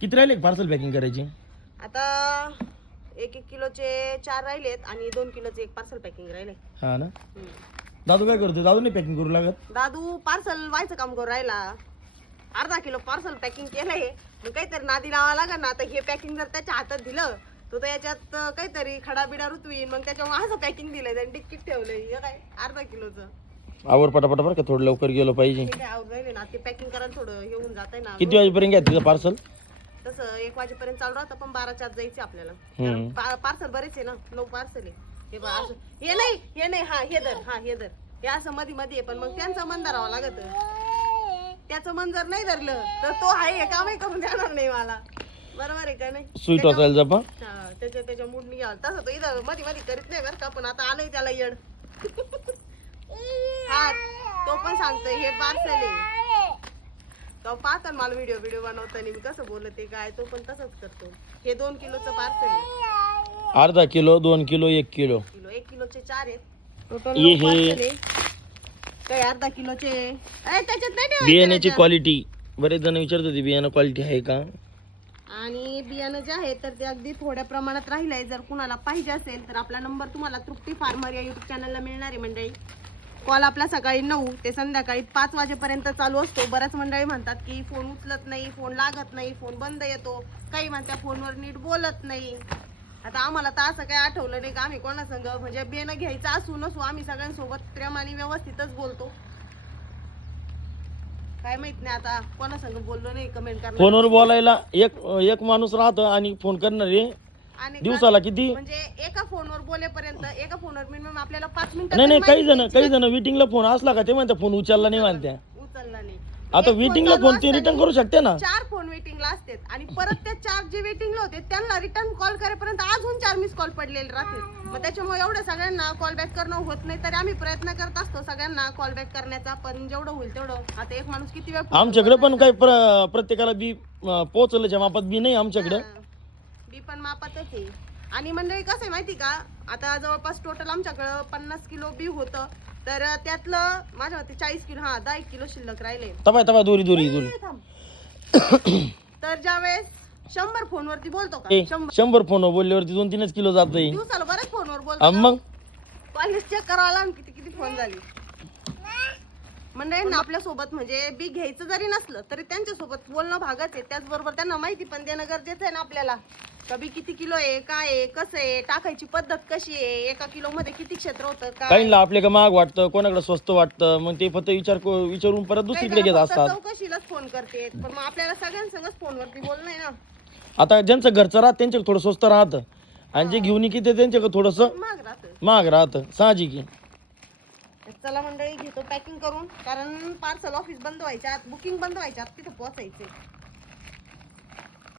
किती राहिले parcel packing करायची? आता 1-1 किलोचे 4 राहिलेत आणि 2 किलोचे एक पार्सल पॅकिंग राहिले. हा ना. दादू काय करतो? दादू नाही पॅकिंग करू लागत? दादू पार्सल व्हायचं काम करू राहिला. अर्धा किलो पार्सल पॅकिंग केलंय. मग काहीतरी नादी लावा लागेल ना. आता हे पॅकिंग जर त्याच्या हातात दिलं तो तर याच्यात काहीतरी खडाबिडा रुतवीन. मग त्याच्यामुळे असं पॅकिंग दिलंय त्यांनी टिकीट ठेवलंय. हे काय अर्धा किलोचं. आवर पटापट बरं का, थोडं लवकर गेलो पाहिजे. हे काय आवड राहिले ना ते पॅकिंग करायला थोडं हे होऊन जातंय ना. किती वाजेपर्यंत घ्या तिचं पार्सल? तसं 1 वाजेपर्यंत चालू राहतं पण 12च्या आत जायचं आपल्याला. पार्सल बरेच आहे ना. 9 पार्सल आहे. हे बघ असं हे नाही हा हे धर हे असं मध्ये मध्ये आहे. पण मग त्यांचं मन धरावं लागत. त्याचं मन जर नाही धरलं तर तो आहे हे कामही करून देणार नाही मला. बरोबर आहे का नाही? स्वीट वाचायला जपा. त्याच्या मूडनी घ्याल तसं तो इथं मध्ये मध्ये करीत नाही बरं का. पण आता आलंय त्याला येड. हा तो पण सांगतोय हे पार्सल आहे. तो पाहतो मला व्हिडिओ बनवताना मी कसं बोलते काय. तो पण तसंच करतो. हे 2 किलोचं पार्सल आहे. अर्धा किलो, 2 किलो, 1 किलो. 1 किलोचे 4 आहेत. टोटल हे 9 पार्सल आहे. काही अर्धा किलोचे त्याच्यात नाही ठेवायचं. बियाण्याची क्वालिटी बरेच जण विचारत होते बियाणं क्वालिटी आहे का. आणि बियाणं जे आहे तर ते अगदी थोड्या प्रमाणात राहिलंय. जर कुणाला पाहिजे असेल तर आपला नंबर तुम्हाला तृप्ती फार्मर या युट्यूब चॅनलला मिळणार आहे मंडळी. कॉल आपला सकाळी 9 ते संध्याकाळी 5 वाजेपर्यंत चालू असतो. बऱ्याच मंडळी म्हणतात की फोन उचलत नाही, फोन लागत नाही, फोन बंद येतो. काही म्हणतात फोनवर नीट बोलत नाही. आता आम्हाला तर असं काही आठवलं नाही का आम्ही कोणासंग म्हणजे बियाणं घ्यायचं असू नसू आम्ही सगळ्यांसोबत प्रेमाने व्यवस्थितच बोलतो. काय माहित नाही आता कोणासंग बोललो नाही. कमेंट करणार फोनवर बोलायला एक माणूस राहतो आणि फोन करणारे आणि दिवसाला किती. म्हणजे एका फोनवर बोलेपर्यंत एका फोनवर मिनिमम आपल्याला 5 मिनिटं नाही काही जण वेटिंगला फोन असला का ते म्हणते फोन उचलला नाही म्हणत्या. उचलला नाही. आता वेटिंगला फोन ते रिटर्न करू शकते ना. 4 फोन वेटिंगला असतात आणि परत त्या 4 जे वेटिंगला होते त्यांना रिटर्न कॉल करेपर्यंत अजून 4 मिस कॉल पडलेले राहतील. मग त्याच्यामुळे एवढं सगळ्यांना कॉल बॅक करणं होत नाही. तरी आम्ही प्रयत्न करत असतो सगळ्यांना कॉल बॅक करण्याचा. पण जेवढं होईल तेवढं. आता एक माणूस किती वेळ आमच्याकडे पण काही प्रत्येकाला बी पोहोचल्याच्या मापात बी नाही आमच्याकडे. बी पण मापातच आहे. आणि मंडळी कसं आहे माहिती का आता जवळपास टोटल आमच्याकडं 50 किलो बी होतं. तर त्यातलं माझ्या मते 40 किलो 10 किलो शिल्लक राहिले. तबा दोरी. तर ज्यावेळेस 100 फोनवरती बोलतो का 100 फोन बोलल्यावरती 2-3 किलो जात. दिवसाला बरेच फोनवर बोलतो. मग कॉलेज चेक करावं लागेल किती फोन झाली. मंडळींना आपल्या सोबत म्हणजे बी घ्यायचं जरी नसलं तरी त्यांच्या सोबत बोलणं भागच आहे. त्याचबरोबर त्यांना माहिती पण देणं गरजेचं आहे ना आपल्याला. कभी किती किलो आहे, काय आहे, कसं आहे, टाकायची पद्धत कशी आहे, 1 किलो मध्ये किती क्षेत्र होतं काय. काहींना आपल्या का महाग वाटतं, कोणाकडे स्वस्त वाटतं. मग ते फक्त विचारून परत दुसरीकडे घेत असतात. चौकशीलाच फोन करते. पण मग आपल्याला सगळ्यांसंगच फोनवरती बोलणं आहे ना. आता ज्यांचं घरचं राहत त्यांच्याकडे थोडं स्वस्त राहतं आणि जे घेऊन की ते त्यांच्याकडे थोडंसं महाग राहतं साहजिक आहे. चला मंडळी घेतो पॅकिंग करून. कारण पार्सल ऑफिस बंद व्हायच्या आत बुकिंग बंद व्हायच्या आत तिथं पोहोचायचं.